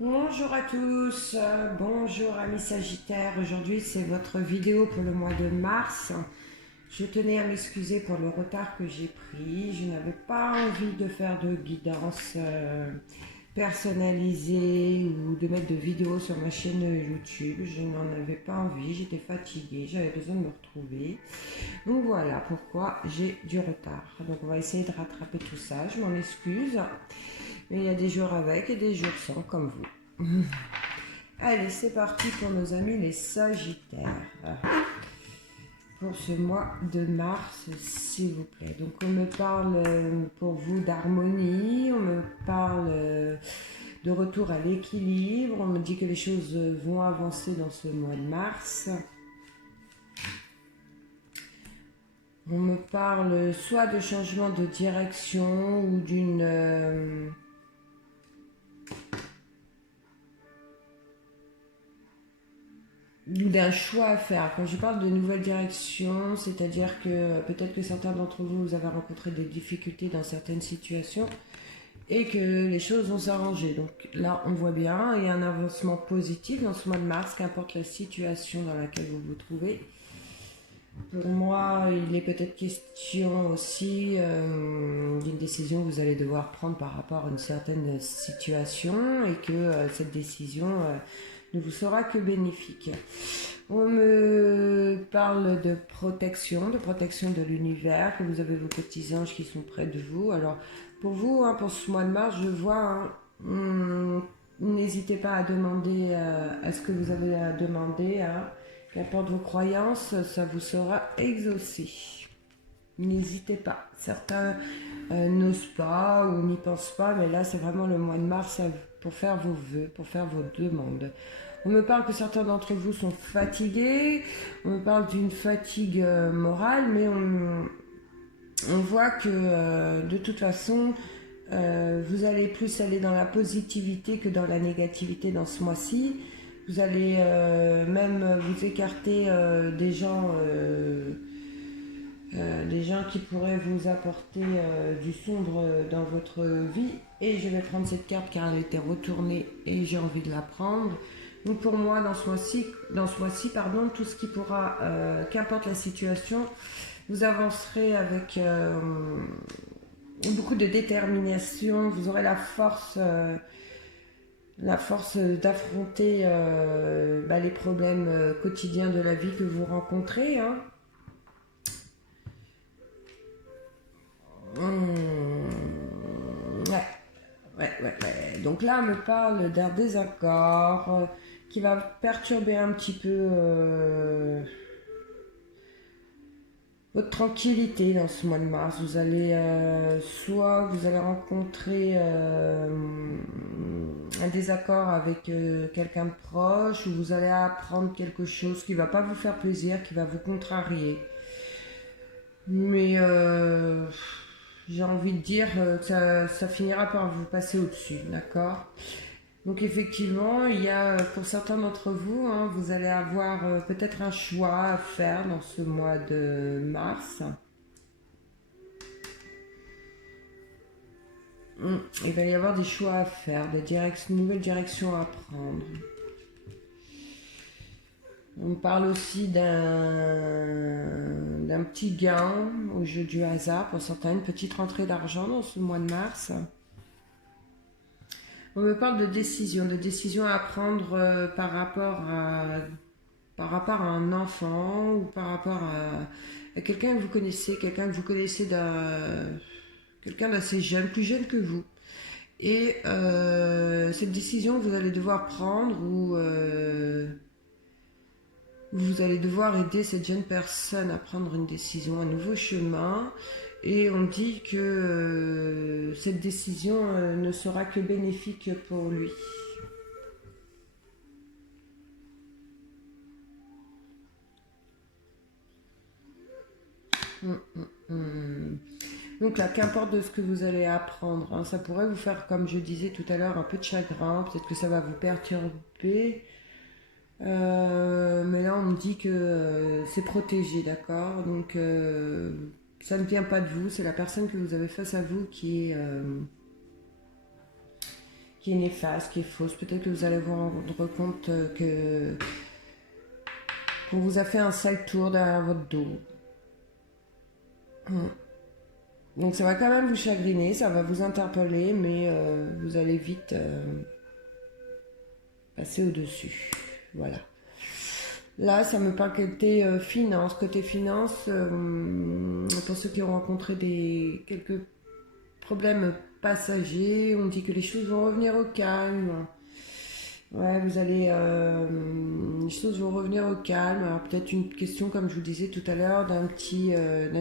Bonjour à tous, bonjour amis Sagittaires. Aujourd'hui c'est votre vidéo pour le mois de mars. Je tenais à m'excuser pour le retard que j'ai pris. Je n'avais pas envie de faire de guidance personnalisée ou de mettre de vidéos sur ma chaîne YouTube. Je n'en avais pas envie, j'étais fatiguée, j'avais besoin de me retrouver. Donc voilà pourquoi j'ai du retard. Donc on va essayer de rattraper tout ça, je m'en excuse. Mais il y a des jours avec et des jours sans comme vous. Allez, c'est parti pour nos amis les Sagittaires. Pour ce mois de mars, s'il vous plaît. Donc on me parle pour vous d'harmonie, on me parle de retour à l'équilibre, on me dit que les choses vont avancer dans ce mois de mars. On me parle soit de changement de direction ou d'un choix à faire. Quand je parle de nouvelle direction, c'est-à-dire que peut-être que certains d'entre vous, vous avez rencontré des difficultés dans certaines situations et que les choses vont s'arranger. Donc là, on voit bien, il y a un avancement positif dans ce mois de mars, qu'importe la situation dans laquelle vous vous trouvez. Pour moi, il est peut-être question aussi d'une décision que vous allez devoir prendre par rapport à une certaine situation et que cette décision ne vous sera que bénéfique. On me parle de protection de l'univers, que vous avez vos petits anges qui sont près de vous. Alors, pour vous, pour ce mois de mars, je vois, n'hésitez pas à demander à ce que vous avez à demander. Qu'importe vos croyances, ça vous sera exaucé. N'hésitez pas. Certains n'osent pas ou n'y pensent pas, mais là, c'est vraiment le mois de mars pour faire vos vœux, pour faire vos demandes. On me parle que certains d'entre vous sont fatigués, on me parle d'une fatigue morale, mais on voit que de toute façon, vous allez plus aller dans la positivité que dans la négativité dans ce mois-ci. Vous allez même vous écarter des gens qui pourraient vous apporter du sombre dans votre vie. Et je vais prendre cette carte car elle était retournée et j'ai envie de la prendre. Donc pour moi, dans ce mois-ci, pardon, tout ce qui pourra, qu'importe la situation, vous avancerez avec beaucoup de détermination. Vous aurez la force d'affronter les problèmes quotidiens de la vie que vous rencontrez. Hein. Ouais, ouais. Donc là, on me parle d'un désaccord qui va perturber un petit peu votre tranquillité dans ce mois de mars. Vous allez soit vous allez rencontrer un désaccord avec quelqu'un de proche, ou vous allez apprendre quelque chose qui va pas vous faire plaisir, qui va vous contrarier. Mais j'ai envie de dire que ça finira par vous passer au-dessus, d'accord? Donc effectivement, il y a pour certains d'entre vous, hein, vous allez avoir peut-être un choix à faire dans ce mois de mars. Il va y avoir des choix à faire, une nouvelle direction à prendre. On parle aussi d'un petit gain au jeu du hasard, pour certains, une petite rentrée d'argent dans ce mois de mars. On me parle de décisions à prendre par rapport à un enfant ou par rapport à quelqu'un que vous connaissez quelqu'un d'assez jeune, plus jeune que vous. Et cette décision que vous allez devoir prendre ou vous allez devoir aider cette jeune personne à prendre une décision, un nouveau chemin. Et on dit que cette décision ne sera que bénéfique pour lui. Hum, hum, hum. Donc là, qu'importe de ce que vous allez apprendre, hein, ça pourrait vous faire, comme je disais tout à l'heure, un peu de chagrin, peut-être que ça va vous perturber. Mais là, on me dit que c'est protégé, d'accord? Donc, ça ne vient pas de vous, c'est la personne que vous avez face à vous qui est néfaste, qui est fausse. Peut-être que vous allez vous rendre compte que qu'on vous a fait un sale tour derrière votre dos. Donc ça va quand même vous chagriner, ça va vous interpeller, mais vous allez vite passer au-dessus. Voilà. Là, ça me parle côté finance. Côté finance, pour ceux qui ont rencontré quelques problèmes passagers, on dit que les choses vont revenir au calme. Ouais, les choses vont revenir au calme. Alors peut-être une question, comme je vous disais tout à l'heure, d'un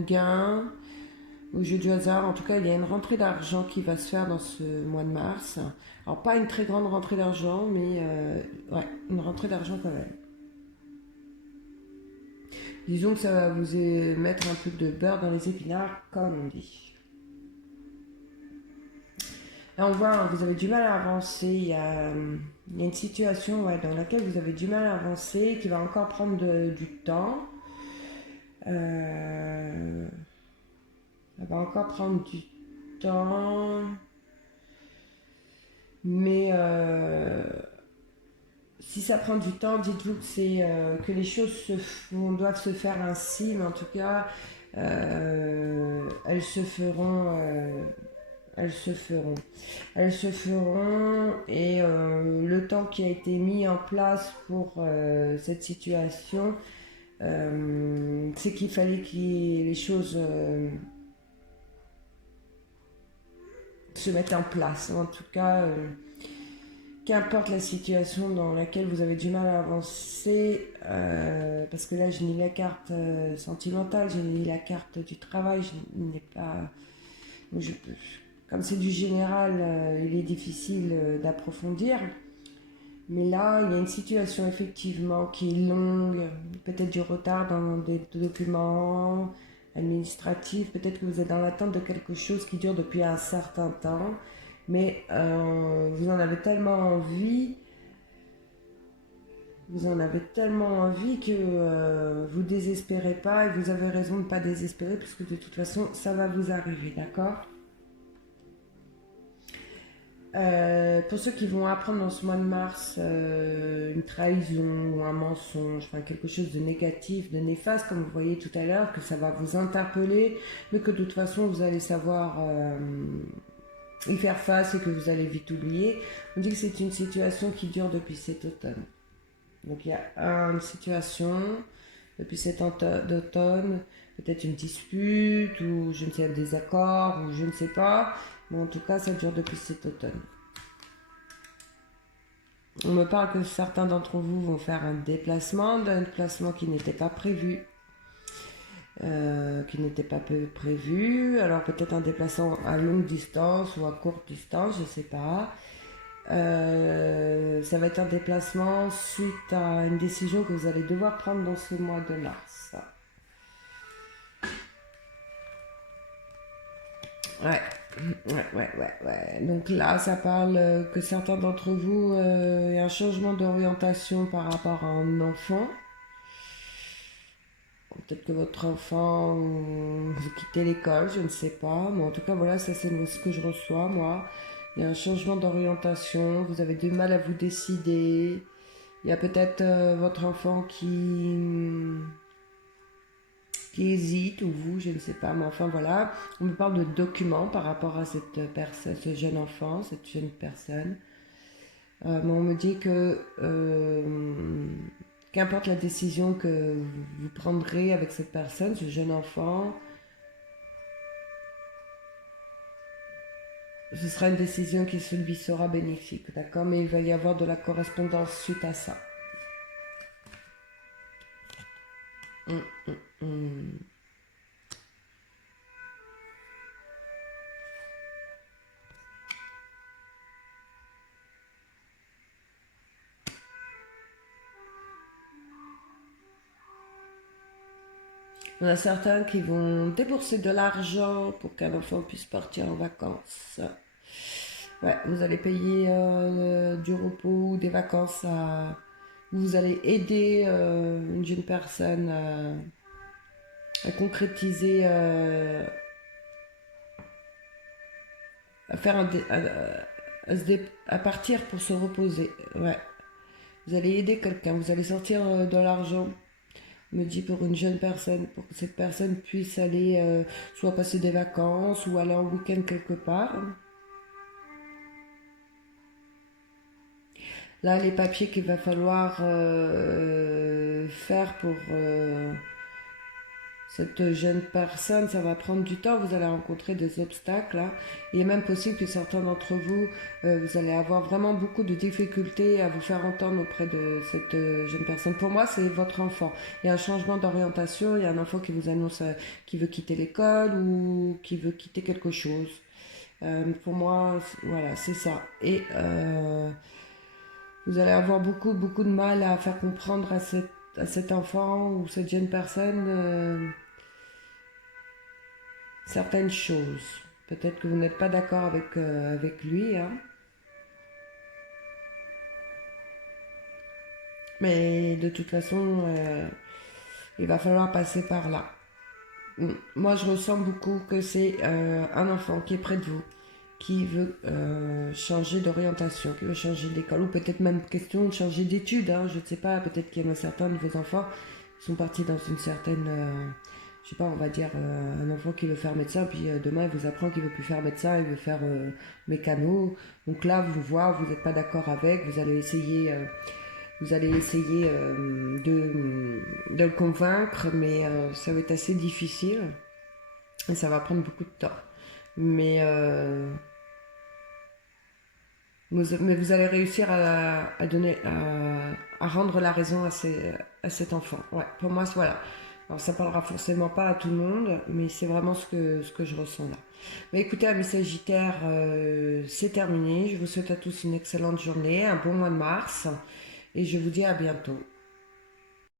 gain au jeu du hasard. En tout cas, il y a une rentrée d'argent qui va se faire dans ce mois de mars. Alors pas une très grande rentrée d'argent, mais ouais, une rentrée d'argent quand même. Disons que ça va vous mettre un peu de beurre dans les épinards, comme on dit. Là, on voit, vous avez du mal à avancer. Il y a une situation dans laquelle vous avez du mal à avancer, qui va encore prendre du temps. Ça va encore prendre du temps. Mais si ça prend du temps, dites-vous que les choses doivent se faire ainsi, mais en tout cas, elles se feront. Elles se feront. Elles se feront et le temps qui a été mis en place pour cette situation, c'est qu'il fallait que les choses se mettent en place. En tout cas, qu'importe la situation dans laquelle vous avez du mal à avancer, parce que là, je n'ai la carte sentimentale, je n'ai la carte du travail, je n'ai pas... Comme c'est du général, il est difficile d'approfondir. Mais là, il y a une situation effectivement qui est longue, peut-être du retard dans des documents administratifs, peut-être que vous êtes dans l'attente de quelque chose qui dure depuis un certain temps, mais vous en avez tellement envie, que vous désespérez pas, et vous avez raison de ne pas désespérer, puisque de toute façon, ça va vous arriver, d'accord ? Pour ceux qui vont apprendre dans ce mois de mars une trahison ou un mensonge, enfin quelque chose de négatif, de néfaste, comme vous voyez tout à l'heure, que ça va vous interpeller, mais que de toute façon vous allez savoir y faire face et que vous allez vite oublier. On dit que c'est une situation qui dure depuis cet automne. Donc il y a une situation depuis cet automne, peut-être une dispute ou je ne sais, un désaccord ou je ne sais pas. Mais en tout cas, ça dure depuis cet automne. On me parle que certains d'entre vous vont faire un déplacement qui n'était pas prévu. Alors peut-être un déplacement à longue distance ou à courte distance, je ne sais pas. Ça va être un déplacement suite à une décision que vous allez devoir prendre dans ce mois de mars. Ouais. Donc là, ça parle que certains d'entre vous aient un changement d'orientation par rapport à un enfant. Peut-être que votre enfant vous quittez l'école, je ne sais pas. Mais en tout cas, voilà, ça c'est ce que je reçois, moi. Il y a un changement d'orientation, vous avez du mal à vous décider. Il y a peut-être votre enfant qui hésite, ou vous, je ne sais pas, mais enfin voilà, on me parle de documents par rapport à cette personne, ce jeune enfant, cette jeune personne. Mais on me dit que qu'importe la décision que vous prendrez avec cette personne, ce jeune enfant, ce sera une décision qui lui sera bénéfique, d'accord? Mais il va y avoir de la correspondance suite à ça. Il y en a certains qui vont débourser de l'argent pour qu'un enfant puisse partir en vacances. Ouais, vous allez payer du repos ou des vacances vous allez aider une jeune personne à concrétiser, à faire à partir pour se reposer. Ouais. Vous allez aider quelqu'un, vous allez sortir de l'argent, me dit pour une jeune personne, pour que cette personne puisse aller soit passer des vacances ou aller en week-end quelque part. Là, les papiers qu'il va falloir faire pour cette jeune personne, ça va prendre du temps, vous allez rencontrer des obstacles. Hein. Il est même possible que certains d'entre vous, vous allez avoir vraiment beaucoup de difficultés à vous faire entendre auprès de cette jeune personne. Pour moi, c'est votre enfant. Il y a un changement d'orientation, il y a un enfant qui vous annonce qu'il veut quitter l'école ou qui veut quitter quelque chose. Pour moi, voilà, c'est ça. Et vous allez avoir beaucoup de mal à faire comprendre à cet enfant ou cette jeune personne certaines choses. Peut-être que vous n'êtes pas d'accord avec lui, hein. Mais de toute façon, il va falloir passer par là. Moi, je ressens beaucoup que c'est un enfant qui est près de vous, qui veut changer d'orientation, qui veut changer d'école, ou peut-être même question de changer d'études, hein, je ne sais pas, peut-être qu'il y en a certains de vos enfants qui sont partis dans une certaine, je sais pas, on va dire un enfant qui veut faire médecin, puis demain il vous apprend qu'il veut plus faire médecin, il veut faire mécano, donc là vous voyez, vous n'êtes pas d'accord avec, vous allez essayer de le convaincre, mais ça va être assez difficile et ça va prendre beaucoup de temps. Mais vous allez réussir à donner, à rendre la raison à cet enfant. Ouais, pour moi, voilà. Alors, ça parlera forcément pas à tout le monde, mais c'est vraiment ce que je ressens là. Mais écoutez, amis Sagittaires, c'est terminé. Je vous souhaite à tous une excellente journée, un bon mois de mars, et je vous dis à bientôt.